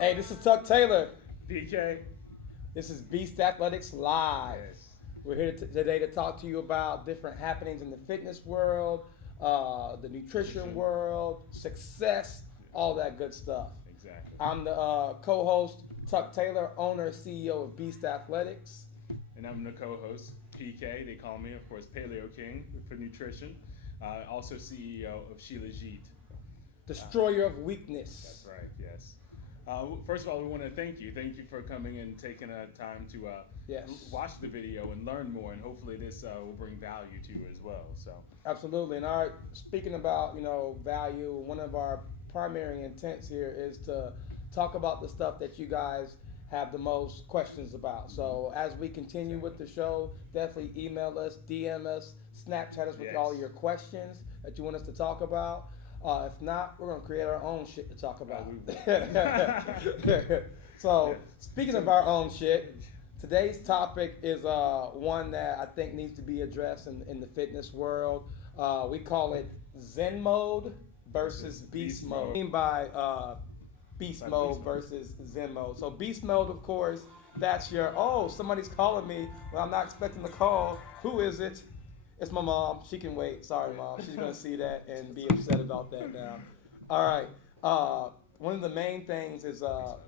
Hey, this is Tuck Taylor. PK. This is Beast Athletics Live. Yes. We're here today to talk to you about different happenings in the fitness world, the nutrition world, success, all that good stuff. Exactly. I'm the co-host, Tuck Taylor, owner, CEO of Beast Athletics. And I'm the co-host, PK. They call me, of course, Paleo King for nutrition. Also CEO of Sheila Jeet. Destroyer of weakness. That's right. Yes. First of all, we want to thank you. Thank you for coming and taking time to Yes. watch the video and learn more, and hopefully this will bring value to you as well. So Absolutely. And speaking about, value, one of our primary intents here is to talk about the stuff that you guys have the most questions about. So as we continue with the show, definitely email us, DM us, Snapchat us with Yes. all your questions that you want us to talk about. If not, we're going to create our own shit to talk about. So, speaking of our own shit, today's topic is one that I think needs to be addressed in the fitness world. We call it Zen mode versus beast mode. What I mean by beast mode versus Zen mode. So beast mode, of course, that's your, somebody's calling me. Well, I'm not expecting the call. Who is it? It's my mom. She can wait. Sorry, Mom. She's going to see that and be upset about that now. All right. One of the main things is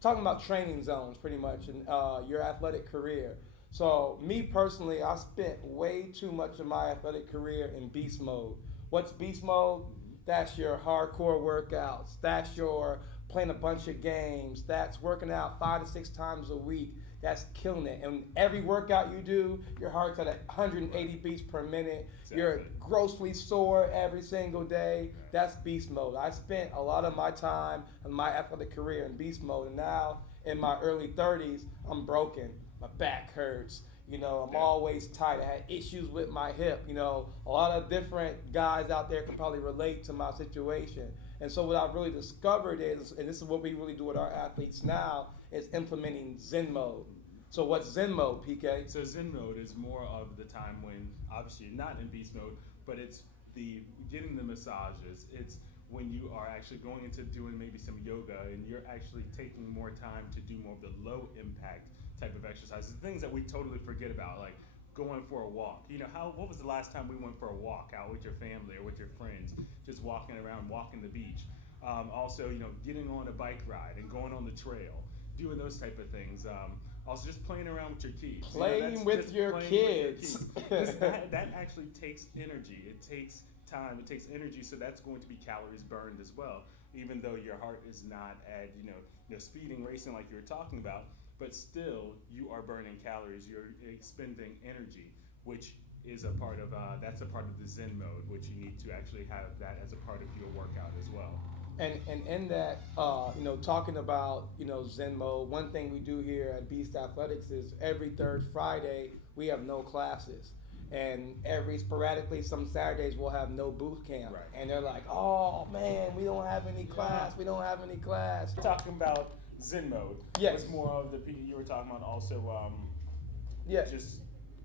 talking about training zones pretty much in your athletic career. So me personally, I spent way too much of my athletic career in beast mode. What's beast mode? That's your hardcore workouts. That's your playing a bunch of games. That's working out 5 to 6 times a week. That's killing it. And every workout you do, your heart's at 180 beats per minute. Exactly. You're grossly sore every single day. That's beast mode. I spent a lot of my time in my athletic career in beast mode. And now in my early 30s, I'm broken. My back hurts. I'm always tight. I had issues with my hip. A lot of different guys out there can probably relate to my situation. And so what I've really discovered is, and this is what we really do with our athletes now, is implementing Zen mode. So what's Zen mode, PK? So Zen mode is more of the time when, obviously you're not in beast mode, but it's the getting the massages. It's when you are actually going into doing maybe some yoga and you're actually taking more time to do more of the low impact type of exercises, things that we totally forget about, like going for a walk. What was the last time we went for a walk out with your family or with your friends, just walking around, walking the beach? Also, getting on a bike ride and going on the trail, doing those type of things. Also, just playing around with your kids. Playing with your kids. That actually takes energy. It takes time. It takes energy. So that's going to be calories burned as well. Even though your heart is not at speeding, racing like you were talking about, but still you are burning calories. You're expending energy, which is a part of that's a part of the Zen mode, which you need to actually have that as a part of your workout as well. And in that, talking about, Zen mode, one thing we do here at Beast Athletics is every third Friday, we have no classes. And sporadically, some Saturdays we'll have no boot camp. Right. And they're like, oh man, we don't have any class. We don't have any class. Talking about Zen mode. Yes. It's more of the you were talking about also Yes. just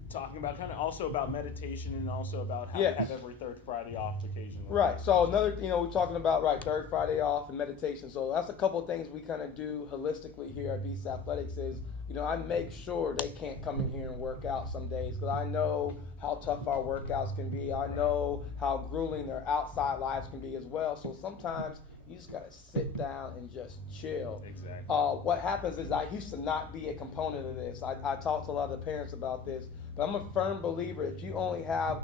talking about kind of also about meditation and also about how Yes. to have every third Friday off occasionally. Right. So another, we're talking about third Friday off and meditation. So that's a couple of things we kind of do holistically here at Beast Athletics is, I make sure they can't come in here and work out some days because I know how tough our workouts can be. I know how grueling their outside lives can be as well. So sometimes you just gotta sit down and just chill. Exactly. What happens is I used to not be a component of this. I talk to a lot of the parents about this, but I'm a firm believer if you only have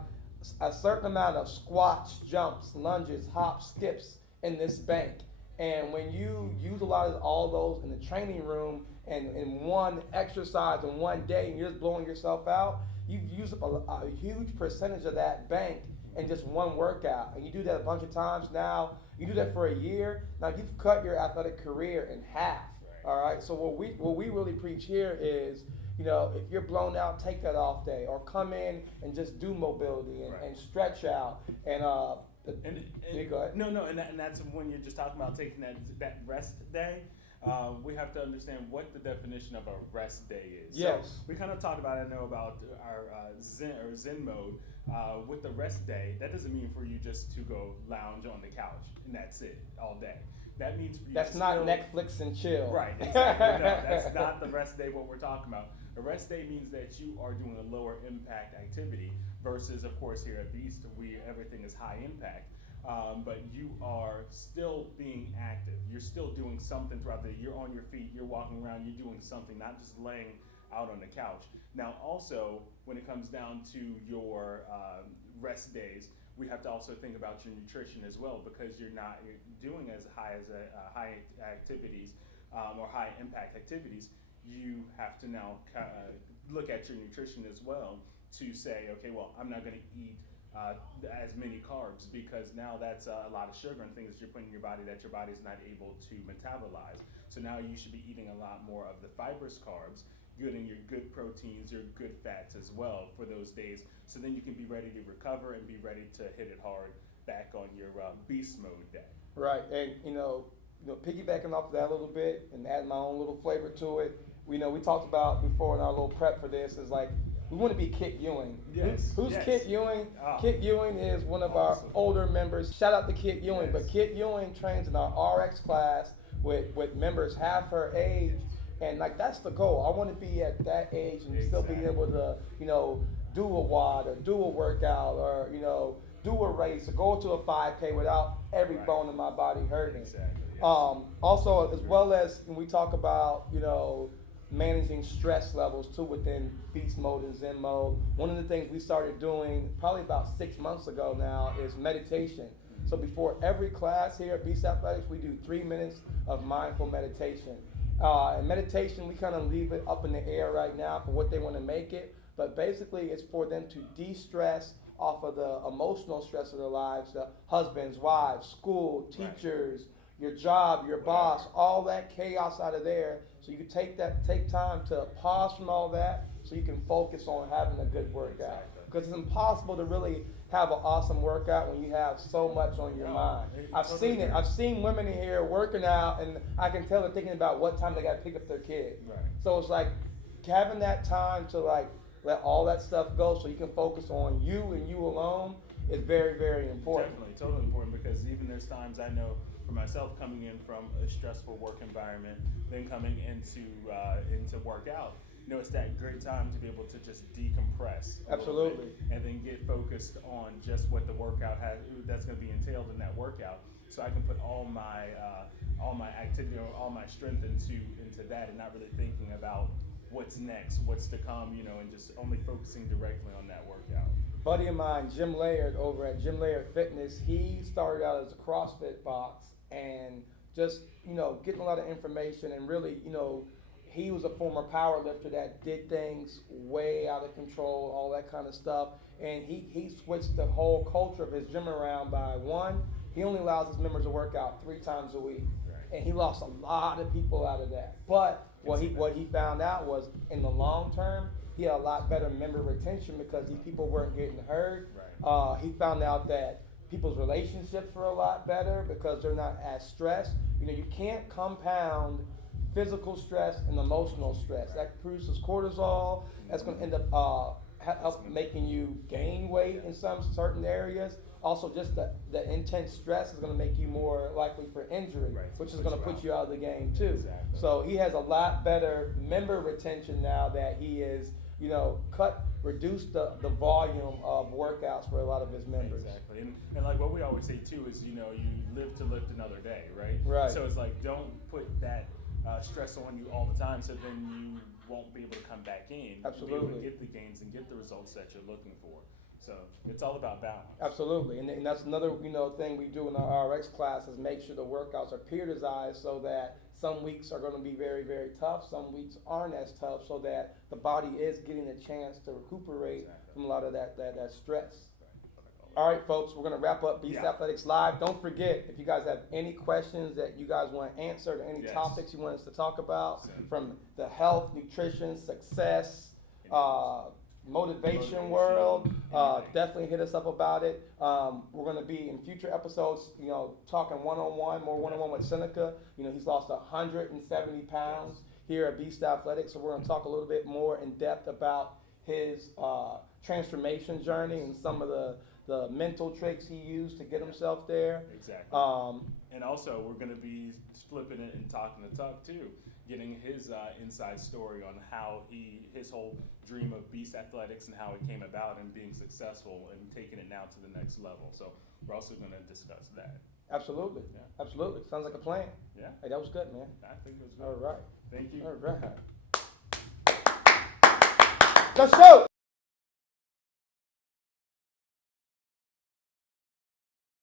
a certain amount of squats, jumps, lunges, hops, skips in this bank, and when you use a lot of all those in the training room and in one exercise in one day and you're just blowing yourself out, you've used up a huge percentage of that bank in just one workout. And you do that a bunch of times now. You do that for a year. Now you've cut your athletic career in half. Right. All right. So what we really preach here is, if you're blown out, take that off day, or come in and just do mobility and, Right. and stretch out and And yeah, go ahead. No, and that's when you're just talking about taking that rest day. We have to understand what the definition of a rest day is. Yes. So we kind of talked about, I know about our Zen mode. With the rest day, that doesn't mean for you just to go lounge on the couch and that's it all day. that means for you That's to not still, Netflix and chill. right, exactly. No, that's not the rest day what we're talking about. A rest day means that you are doing a lower impact activity versus, of course, here at Beast, everything is high impact. But you are still being active. You're still doing something throughout the day. You're on your feet, you're walking around, you're doing something, not just laying out on the couch. Now, also, when it comes down to your rest days, we have to also think about your nutrition as well, because you're doing as high activities or high impact activities. You have to now look at your nutrition as well to say, okay, well, I'm not going to eat as many carbs, because now that's a lot of sugar and things that you're putting in your body that your body's not able to metabolize. So now you should be eating a lot more of the fibrous carbs, getting your good proteins, your good fats as well for those days. So then you can be ready to recover and be ready to hit it hard back on your beast mode day. Right, and piggybacking off of that a little bit and adding my own little flavor to it. We talked about before in our little prep for this is like we want to be Kit Ewing. Yes. Who's yes. Kit Ewing? Oh. Kit Ewing is one of Awesome. our older members. Shout out to Kit Ewing. Yes. But Kit Ewing trains in our RX class with members half her age, and like that's the goal. I want to be at that age and still be able to do a WOD or do a workout or do a race or go to a 5K without every Right. bone in my body hurting. Exactly. Yes. Also, as well as when we talk about, managing stress levels too within beast mode and zen mode, one of the things we started doing probably about 6 months ago now is meditation. So before every class here at Beast Athletics, we do 3 minutes of mindful meditation. And meditation, we kind of leave it up in the air right now for what they want to make it. But basically, it's for them to de-stress off of the emotional stress of their lives, the husbands, wives, school, teachers, your job, your boss, all that chaos out of there. So you can take time to pause from all that so you can focus on having a good workout. Because it's impossible to really have an awesome workout when you have so much on your mind. I've seen it. I've seen women in here working out, and I can tell they're thinking about what time they got to pick up their kid. Right. So it's like having that time to let all that stuff go so you can focus on you and you alone is very, very important. Definitely, totally important, because even there's times I know for myself coming in from a stressful work environment, then coming into work out, it's that great time to be able to just decompress. Absolutely. And then get focused on just what the workout that's going to be entailed in that workout, so I can put all my activity or all my strength into that, and not really thinking about what's next, what's to come, and just only focusing directly on that workout. Buddy of mine, Jim Laird, over at Jim Laird Fitness, he started out as a CrossFit box and just, getting a lot of information and really, he was a former power lifter that did things way out of control, all that kind of stuff. And he switched the whole culture of his gym around by one, he only allows his members to work out 3 times a week. Right. And he lost a lot of people out of that. But what he found out was in the long term, he had a lot better member retention because these people weren't getting hurt. Right. He found out that people's relationships were a lot better because they're not as stressed. You can't compound physical stress and emotional stress. That produces cortisol. That's going to end up help making you gain weight in some certain areas. Also, just the intense stress is going to make you more likely for injury, Right. which is going to put you out of the game too. Exactly. So he has a lot better member retention now that he is, reduced the volume of workouts for a lot of his members. Exactly, and like what we always say too is, you live to lift another day, right? Right. So it's like, don't put that stress on you all the time, so then you won't be able to come back in. Absolutely. Be able to get the gains and get the results that you're looking for. So it's all about balance. Absolutely, and that's another thing we do in our RX class is make sure the workouts are periodized so that some weeks are going to be very, very tough, some weeks aren't as tough, so that the body is getting a chance to recuperate from a lot of that stress. All right, folks, we're going to wrap up Beast Athletics Live. Don't forget, if you guys have any questions that you guys want answered or any topics you want us to talk about, from the health, nutrition, success, motivation world, definitely hit us up about it. We're going to be in future episodes, talking one-on-one, more one-on-one with Seneca. He's lost 170 pounds here at Beast Athletics, so we're going to talk a little bit more in depth about his transformation journey and some of the mental tricks he used to get himself there. Exactly. And also, we're going to be flipping it and talking to Tuck too, getting his inside story on how his whole dream of Beast Athletics and how it came about and being successful and taking it now to the next level. So we're also going to discuss that. Absolutely. Yeah. Absolutely. Sounds like a plan. Yeah, Hey, that was good, man. I think it was good. All right. Thank you. All right. Let's go.